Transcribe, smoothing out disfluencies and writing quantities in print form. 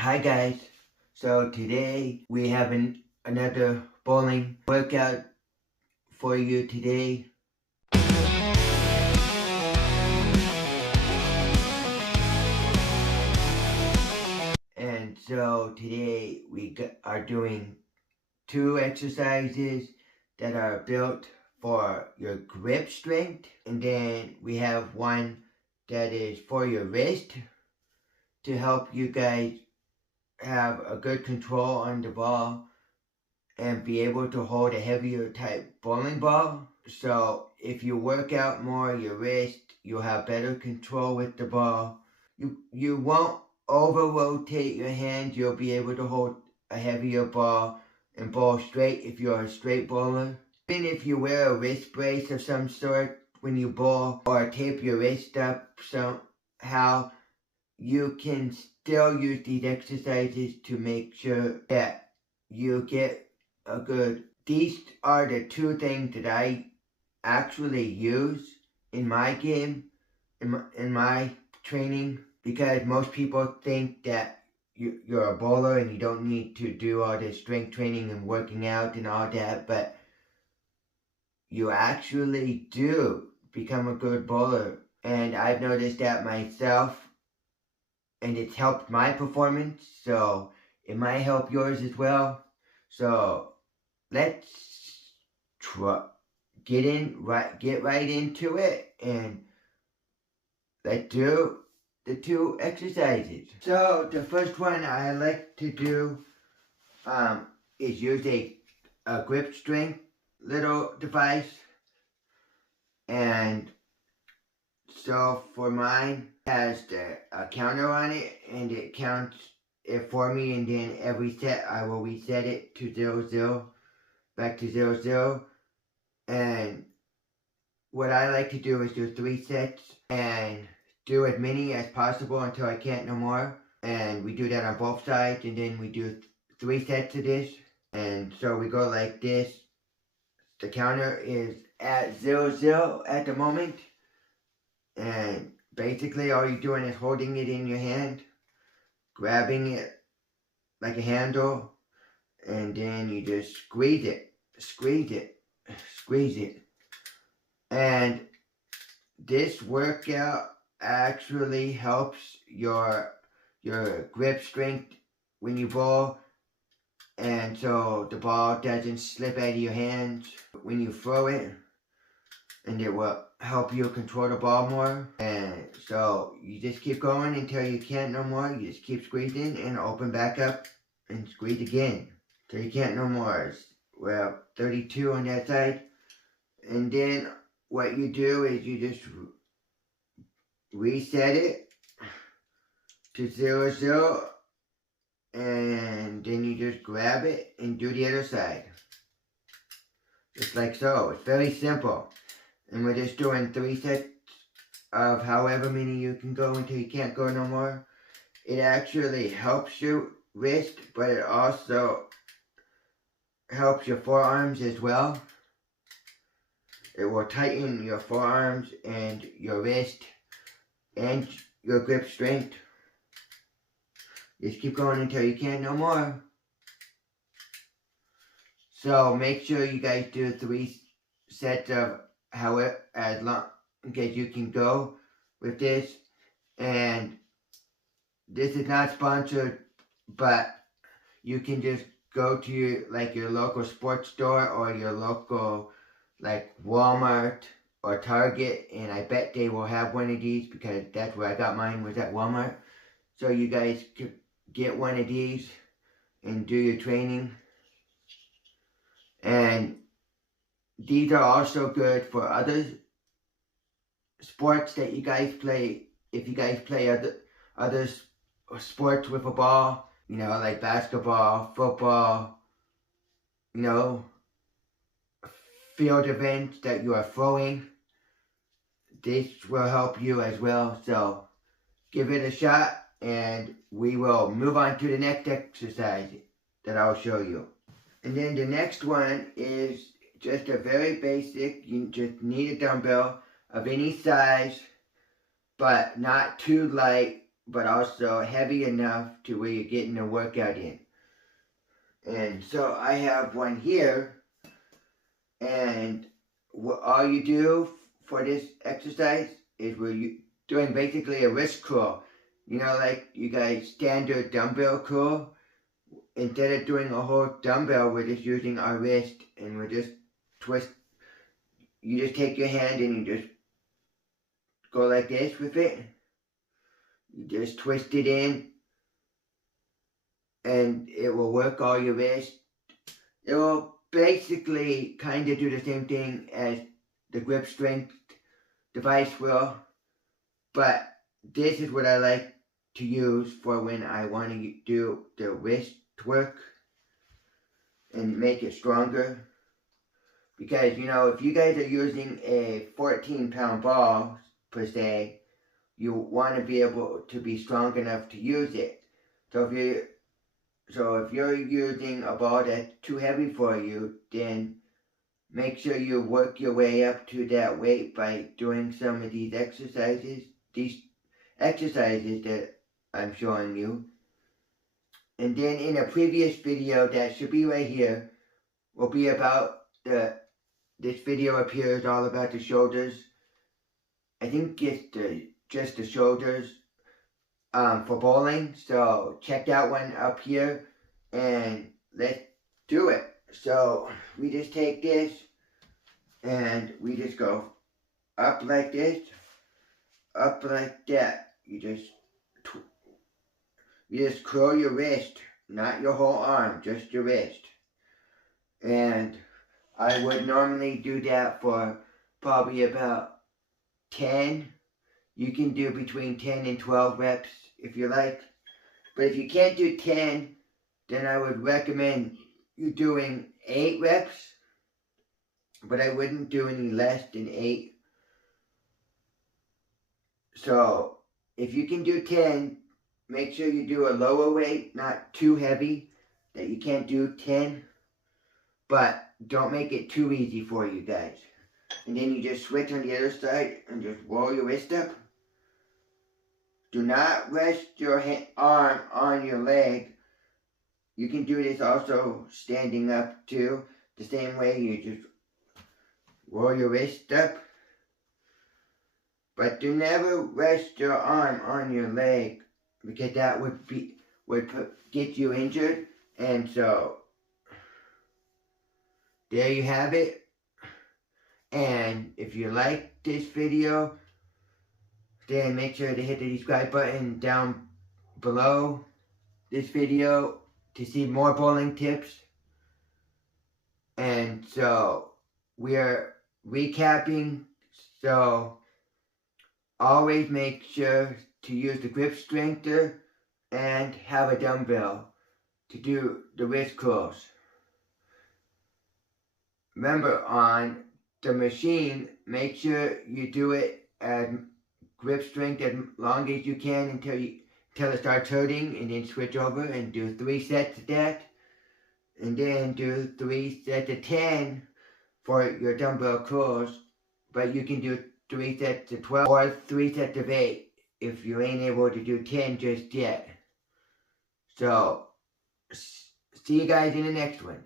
Hi guys, so today we have another bowling workout for you today. And so today we are doing two exercises that are built for your grip strength, and then we have one that is for your wrist to help you guys have a good control on the ball and be able to hold a heavier type bowling ball. So if you work out more your wrist, you'll have better control with the ball. You won't over rotate your hand. You'll be able to hold a heavier ball and bowl straight if you're a straight bowler. Even if you wear a wrist brace of some sort when you bowl or tape your wrist up somehow, you can still use these exercises to make sure that you get a good. These are the two things that I actually use in my game, in my training, because most people think that you're a bowler and you don't need to do all this strength training and working out and all that, but you actually do become a good bowler. And I've noticed that myself, and it's helped my performance, so it might help yours as well. So let's get right into it, and let's do the two exercises. So the first one I like to do is use a grip strength little device, and so for mine it has a counter on it, and it counts it for me, and then every set I will reset it to 0-0, back to 0-0. And what I like to do is do 3 sets and do as many as possible until I can't no more. And we do that on both sides, and then we do 3 sets of this. And so we go like this. The counter is at 0-0 at the moment. And basically all you're doing is holding it in your hand, grabbing it like a handle, and then you just squeeze it. And this workout actually helps your grip strength when you bowl, and so the ball doesn't slip out of your hands when you throw it, and it will help you control the ball more. And so you just keep going until you can't no more. You just keep squeezing and open back up and squeeze again till you can't no more. Well, 32 on that side. And then what you do is you just reset it to 0-0, and then you just grab it and do the other side. Just like so. It's very simple. And we're just doing 3 sets of however many you can go until you can't go no more. It actually helps your wrist, but it also helps your forearms as well. It will tighten your forearms and your wrist and your grip strength. Just keep going until you can't no more. So make sure you guys do 3 sets of however as long as you can go with this. And this is not sponsored, but you can just go to your local sports store or your local like Walmart or Target, and I bet they will have one of these, because that's where I got mine, was at Walmart. So you guys could get one of these and do your training. And these are also good for other sports that you guys play. If you guys play other sports with a ball, like basketball, football, field events that you are throwing, this will help you as well. So give it a shot, and we will move on to the next exercise that I'll show you. And then the next one is just a very basic. You just need a dumbbell of any size, but not too light, but also heavy enough to where you're getting a workout in. And so I have one here, and all you do for this exercise is we're doing basically a wrist curl. You know, like you guys standard dumbbell curl. Instead of doing a whole dumbbell, we're just using our wrist, and we're just twist. You just take your hand and you just go like this with it. You just twist it in, and it will work all your wrist. It will basically kind of do the same thing as the grip strength device will, but this is what I like to use for when I want to do the wrist work and make it stronger. Because, you know, if you guys are using a 14-pound ball, per se, you want to be able to be strong enough to use it. So if you're using a ball that's too heavy for you, then make sure you work your way up to that weight by doing some of these exercises. These exercises that I'm showing you. And then in a previous video that should be right here will be about this video up here is all about the shoulders. I think it's just the shoulders for bowling. So check that one up here and let's do it. So we just take this and we just go up like this, up like that. You just curl your wrist, not your whole arm, just your wrist. And I would normally do that for probably about 10. You can do between 10 and 12 reps if you like. But if you can't do 10, then I would recommend you doing 8 reps. But I wouldn't do any less than 8. So if you can do 10, make sure you do a lower weight, not too heavy, that you can't do 10. But don't make it too easy for you guys. And then you just switch on the other side and just roll your wrist up. Do not rest your arm on your leg. You can do this also standing up too. The same way, you just roll your wrist up. But do never rest your arm on your leg, because that would get you injured. And so there you have it. And if you like this video, then make sure to hit the subscribe button down below this video to see more bowling tips. And so we are recapping. So always make sure to use the grip strengthener and have a dumbbell to do the wrist curls. Remember, on the machine, make sure you do it at grip strength as long as you can until it starts hurting, and then switch over and do 3 sets of that, and then do 3 sets of 10 for your dumbbell curls. But you can do 3 sets of 12 or 3 sets of 8 if you ain't able to do 10 just yet. So see you guys in the next one.